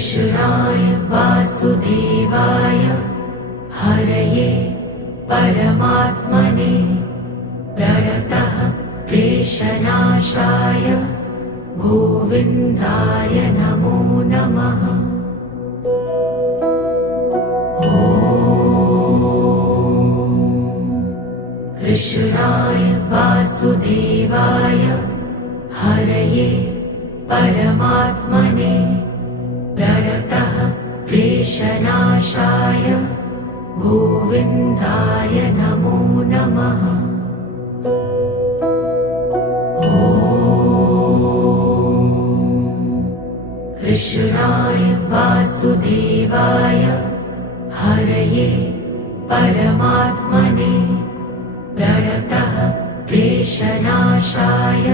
कृष्णाय वासुदेवाय हरये परमात्मने प्रणतः क्लेशनाशाय गोविन्दाय नमो नमः। कृष्णाय वासुदेवाय हरये परमात्मने प्रणतः क्लेशनाशाय गोविन्दाय नमो नमः। कृष्णाय वासुदेवाय हरये परमात्मने प्रणतः क्लेशनाशाय